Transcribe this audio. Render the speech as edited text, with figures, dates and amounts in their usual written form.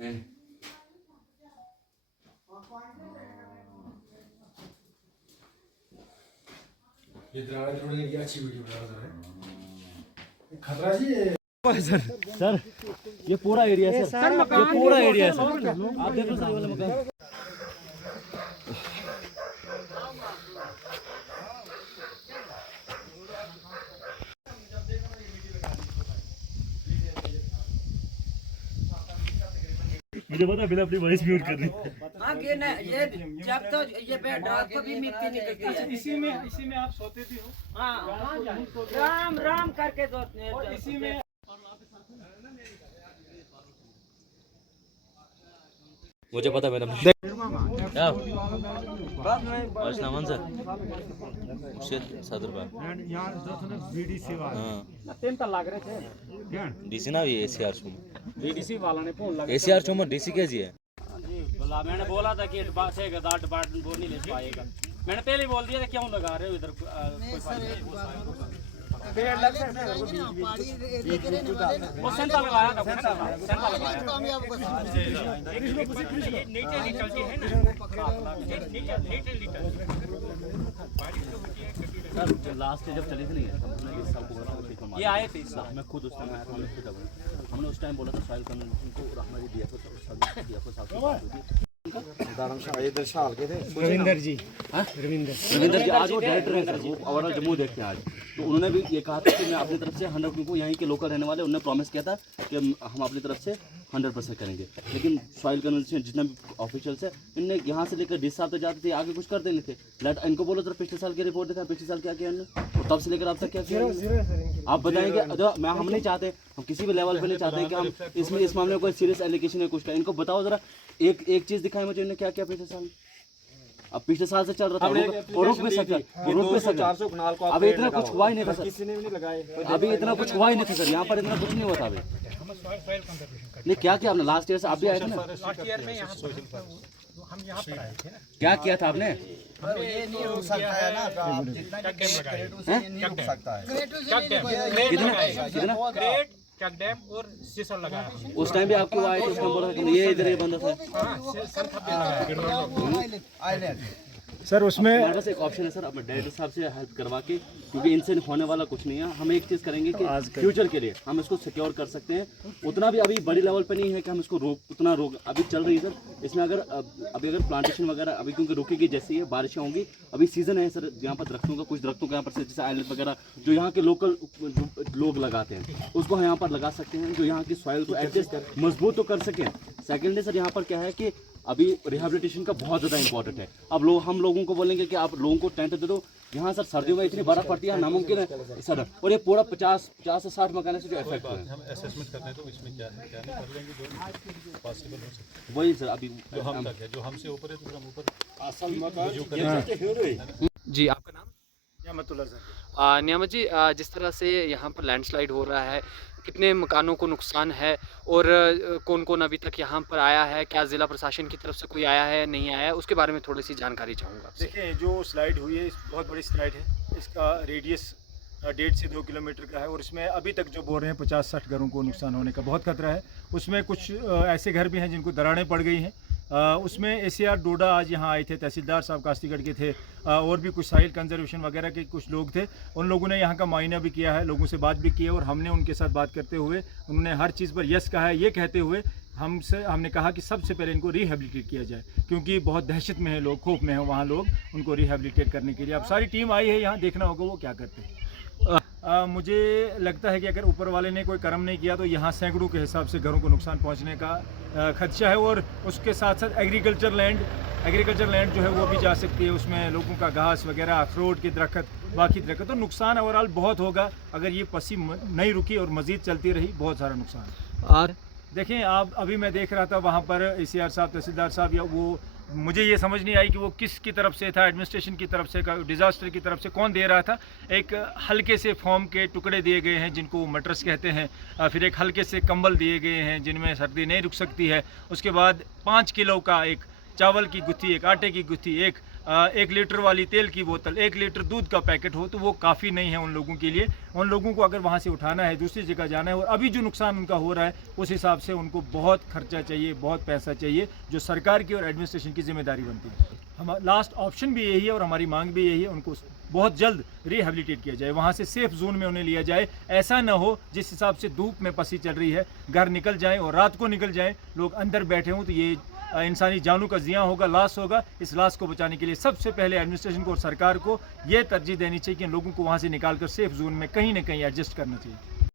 ये द्राविड़ की अच्छी वीडियो बना रहा है खतरा जी। सर ये पूरा एरिया है सर, ये पूरा एरिया है सर, आप देख लो सर ये वाला मकान। मुझे पता बिना अपनी वॉइस म्यूट कर रही है। हाँ ये ना ये जब तो ये बेड रात को भी मिट्टी निकलती है। इसी में आप सोते भी हो। हाँ राम राम करके सोते हैं। और इसी में मुझे पता मैडम क्या नाम सर सदर डीसी ना ये एसीआर चुम डीडीसी वाला ने फोन लगा एसीआर चुम डीसी क्या जी है बोला, मैंने बोला था कि डिपार्टमेंट बोल नहीं ले पाएगा। मैंने पहले बोल दिया था क्यों लगा रहे हो इधर पेड़ लग सकते हैं। वो सेंटा लगाया था, सेंटा लगाया नीचे निकलती है सर लास्ट जब चली थी नहीं ये आए थे इस मैं खुद उस टाइम आया था, हमने उस टाइम बोला था सॉइल कन्वर्जन को हमारी डीएफओ रविंदर जी आज वो डायरेक्टर हैं सर, वो ओवरऑल जम्मू देखते हैं आज। तो उन्होंने भी ये कहा था कि मैं अपनी तरफ से 100 उनको यहीं के लोकल रहने वाले उन्होंने प्रॉमिस किया था कि हम अपनी तरफ से 100% करेंगे। लेकिन सॉइल कन्वर्जन जितना भी ऑफिशियल्स है इनने यहाँ से लेकर 20 साल तक जाते थे, आगे कुछ करते नहीं थे। इनको बोलो तो पिछले साल की रिपोर्ट दिखा, पिछले साल क्या किया इन्होंने और तब से लेकर अब तक क्या किया आप बताएंगे। मैं हम नहीं चाहते, हम किसी भी लेवल पे नहीं चाहते कि हम इसमें इस मामले में कोई सीरियस एलिगेशन है कुछ का। इनको बताओ जरा एक चीज़ दिखाई मुझे इन्होंने क्या किया पिछले साल। अब पिछले साल से चल रहा था और रुक भी सकता, अभी इतना कुछ हुआ ही नहीं था सर, किसी ने भी नहीं लगाए अभी इतना कुछ हुआ ही नहीं था सर, यहाँ पर इतना कुछ नहीं हुआ था अभी। नहीं क्या किया आपने लास्ट ईयर से, आप भी आए थे ना लास्ट ईयर में हम यहाँ पर आए थे ना। क्या किया था आपने? ये नहीं रुक सकता है ना, आप जितना डैम लगाए नहीं रुक सकता है। कितना ग्रेट चक डैम और सीसर लगाया। उस टाइम भी आपको आए थे, उसमें बोला था कि ये इधर ये बंदा था सर उसमें हमारे पास एक ऑप्शन है सर, अपने डायरेक्टर साहब से हेल्प करवा के, क्योंकि इनसे होने वाला कुछ नहीं है। हम एक चीज़ करेंगे कि फ्यूचर के लिए हम इसको सिक्योर कर सकते हैं। उतना भी अभी बड़ी लेवल पे नहीं है कि हम इसको उतना रोक अभी चल रही है सर। इसमें अगर प्लांटेशन वगैरह अभी क्योंकि रुकेगी जैसे ही बारिशें होंगी, अभी सीजन है सर, यहाँ पर दरख्तों का कुछ दरख्तों का यहाँ पर जैसे आइलैंड वगैरह जो यहाँ के लोकल लोग लगाते हैं उसको हम यहाँ पर लगा सकते हैं, जो यहाँ की सॉइल को एडजस्ट मजबूत तो कर सकें। सेकेंडली सर यहाँ पर क्या है कि अभी रिहेबिलिटेशन का बहुत ज़्यादा इंपॉर्टेंट है। अब हम लोगों को बोलेंगे कि आप लोगों को टेंट दे दो, यहाँ सर सर्दियों में इतनी बर्फ पड़ती है नामुमकिन है सर, और ये पूरा 50 से 60 मकान से जो इफेक्ट है। हम असेसमेंट करते हैं तो इसमें क्या है क्या नहीं कर लेंगे जो पॉसिबल हो सकता वही सर अभी जो हम तक है, जो हमसे ऊपर है तो फिर हम ऊपर असल मकान जी। आपका नाम? नियामतुल्लाह सर। नियामत जी, जिस तरह से यहाँ पर लैंडस्लाइड हो रहा है, कितने मकानों को नुकसान है और कौन कौन अभी तक यहाँ पर आया है, क्या ज़िला प्रशासन की तरफ से कोई आया है नहीं आया है, उसके बारे में थोड़ी सी जानकारी चाहूँगा। देखिए जो स्लाइड हुई है बहुत बड़ी स्लाइड है, इसका रेडियस 1.5 से 2 किलोमीटर का है और इसमें अभी तक जो बोल रहे हैं 50-60 घरों को नुकसान होने का बहुत खतरा है। उसमें कुछ ऐसे घर भी हैं जिनको दरारें पड़ गई हैं। उसमें एसीआर डोडा आज यहाँ आए थे, तहसीलदार साहब कास्तीगढ़ के थे, और भी कुछ साहिल कंजर्वेशन वगैरह के कुछ लोग थे। उन लोगों ने यहाँ का मुआयना भी किया है, लोगों से बात भी की है और हमने उनके साथ बात करते हुए उन्होंने हर चीज़ पर यस कहा है। ये कहते हुए हमने कहा कि सबसे पहले इनको रिहेबिलिटेट किया जाए, क्योंकि बहुत दहशत में है लोग, खौफ में है वहाँ लोग, उनको रिहेबिलिटेट करने के लिए अब सारी टीम आई है यहाँ, देखना होगा वो क्या करते हैं। मुझे लगता है कि अगर ऊपर वाले ने कोई कर्म नहीं किया तो यहाँ सैकड़ों के हिसाब से घरों को नुकसान पहुँचने का खदशा है। और उसके साथ साथ एग्रीकल्चर लैंड जो है वो भी जा सकती है, उसमें लोगों का घास वगैरह, अखरोट के दरख्त, बाकी दरख्त, तो नुकसान ओवरऑल बहुत होगा अगर ये पसी नहीं रुकी और मज़ीद चलती रही, बहुत सारा नुकसान। और देखें आप, अभी मैं देख रहा था वहाँ पर एसीआर साहब, तहसीलदार साहब, या वो मुझे ये समझ नहीं आई कि वो किसकी तरफ से था, एडमिनिस्ट्रेशन की तरफ से, डिज़ास्टर की तरफ से कौन दे रहा था। एक हल्के से फोम के टुकड़े दिए गए हैं जिनको मटर्स कहते हैं, फिर एक हल्के से कंबल दिए गए हैं जिनमें सर्दी नहीं रुक सकती है। उसके बाद 5 किलो का एक चावल की गुत्थी, एक आटे की गुत्थी, एक 1 लीटर वाली तेल की बोतल, 1 लीटर दूध का पैकेट हो तो वो काफ़ी नहीं है उन लोगों के लिए। उन लोगों को अगर वहाँ से उठाना है, दूसरी जगह जाना है, और अभी जो नुकसान उनका हो रहा है उस हिसाब से उनको बहुत खर्चा चाहिए, बहुत पैसा चाहिए, जो सरकार की और एडमिनिस्ट्रेशन की जिम्मेदारी बनती है। हम लास्ट ऑप्शन भी यही है और हमारी मांग भी यही है, उनको बहुत जल्द रिहेबिलिटेट किया जाए, वहाँ से सेफ जोन में उन्हें लिया जाए। ऐसा ना हो जिस हिसाब से धूप में पसी चल रही है, घर निकल जाएं और रात को निकल जाएं, लोग अंदर बैठे हों, तो ये इंसानी जानों का ज़िया होगा, लॉस होगा। इस लॉस को बचाने के लिए सबसे पहले एडमिनिस्ट्रेशन को और सरकार को ये तरजीह देनी चाहिए कि इन लोगों को वहाँ से निकाल कर सेफ जोन में कहीं ना कहीं एडजस्ट करना चाहिए।